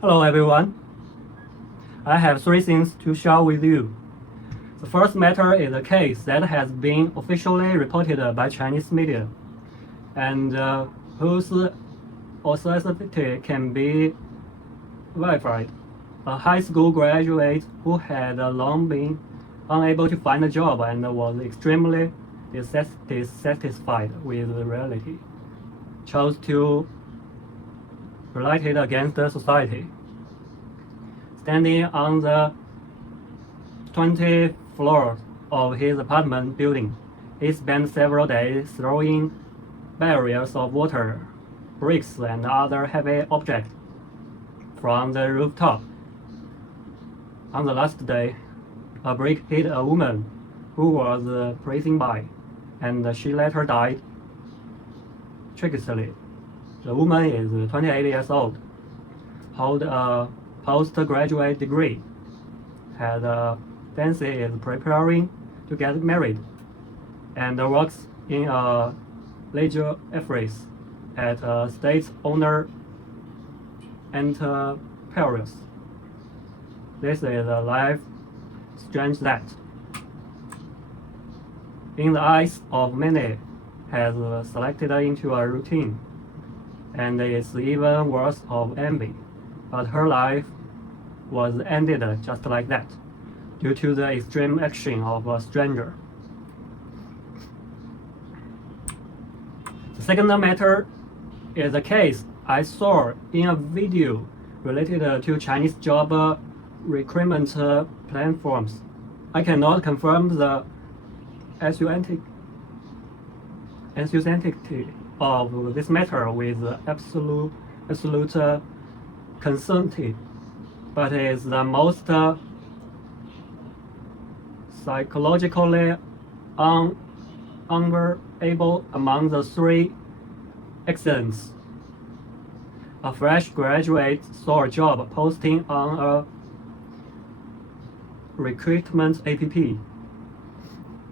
Hello everyone. I have three things to share with you. The first matter is a case that has been officially reported by Chinese media and whose authenticity can be verified. A high school graduate who had long been unable to find a job and was extremely dissatisfied with reality chose to relate it against the society. Standing on the 20th floor of his apartment building, he spent several days throwing barriers of water, bricks, and other heavy objects from the rooftop. On the last day, a brick hit a woman who was passing by, and she later died tragically. The woman is 28 years old, holds a postgraduate degree, has a fiancé, is preparing to get married, and works in a leisure affairs at a state-owned enterprise. This is a life strange that, in the eyes of many, has selected into a routine, and is even worse of envy. But her life was ended just like that, due to the extreme action of a stranger. The second matter is a case I saw in a video related to Chinese job recruitment platforms. I cannot confirm the authenticity of this matter with absolute certainty, but is the most psychologically unbearable among the three accidents. A fresh graduate saw a job posting on a recruitment app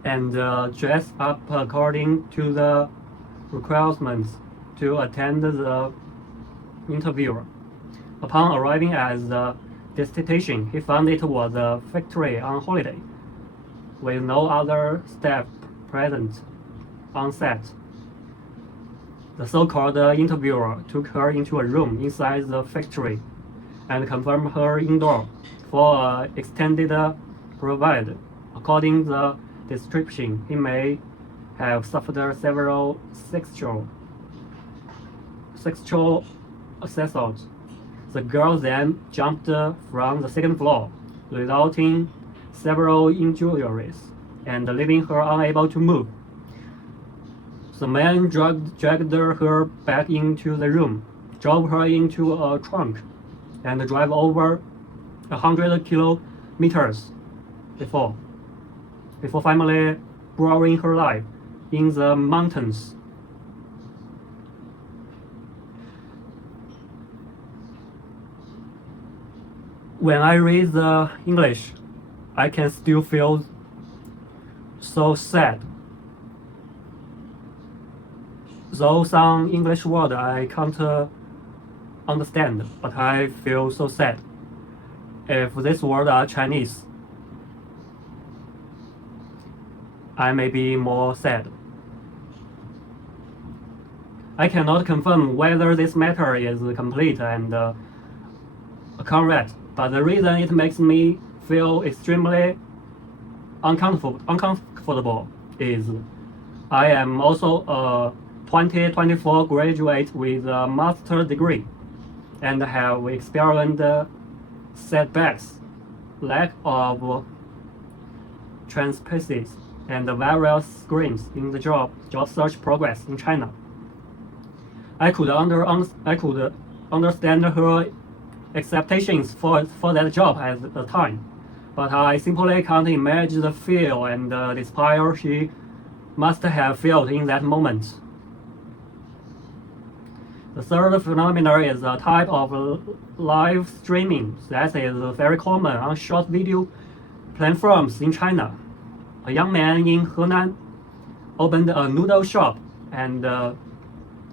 and dressed up according to the requirements to attend the interview. Upon arriving at the destination, he found it was a factory on holiday, with no other staff present on set. The so-called interviewer took her into a room inside the factory and confirmed her indoor for an extended period. According to the description, he may have suffered several sexual assaults. The girl then jumped from the second floor, resulting several injuries and leaving her unable to move. The man dragged her back into the room, drove her into a trunk, and drove over 100 kilometers before finally burying her life in the mountains. When I read the English, I can still feel so sad. Though some English word I can't understand, but I feel so sad. If this word are Chinese, I may be more sad. I cannot confirm whether this matter is complete and correct, but the reason it makes me feel extremely uncomfortable is I am also a 2024 graduate with a master's degree and have experienced setbacks, lack of transparency, and various screens in the job search progress in China. I could understand her expectations for that job at the time, but I simply can't imagine the fear and despair she must have felt in that moment. The third phenomenon is a type of live streaming that is very common on short video platforms in China. A young man in Henan opened a noodle shop and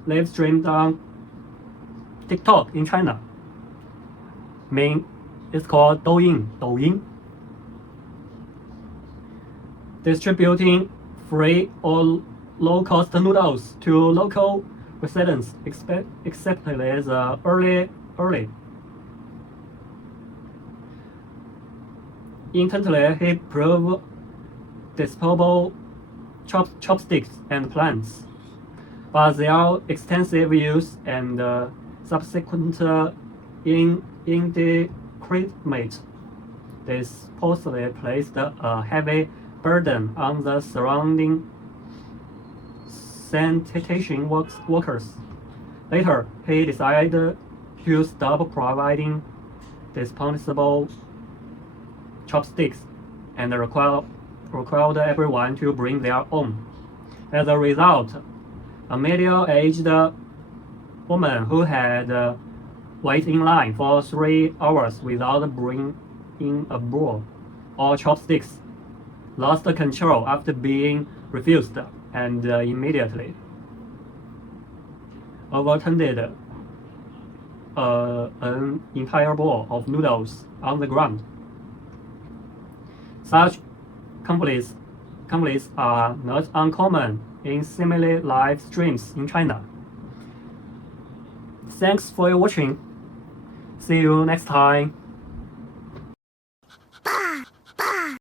live streamed on TikTok in China. it's called Douyin. Distributing free or low-cost noodles to local residents, especially the early. Intently, he proved disposable chopsticks and plants, but their extensive use and subsequent indiscriminate disposal placed a heavy burden on the surrounding sanitation workers. Later, he decided to stop providing disposable chopsticks and required everyone to bring their own. As a result, a middle-aged woman who had waited in line for 3 hours without bringing a bowl or chopsticks lost control after being refused and immediately overturned an entire bowl of noodles on the ground. Such conflicts are not uncommon in similar live streams in China. Thanks for your watching. See you next time.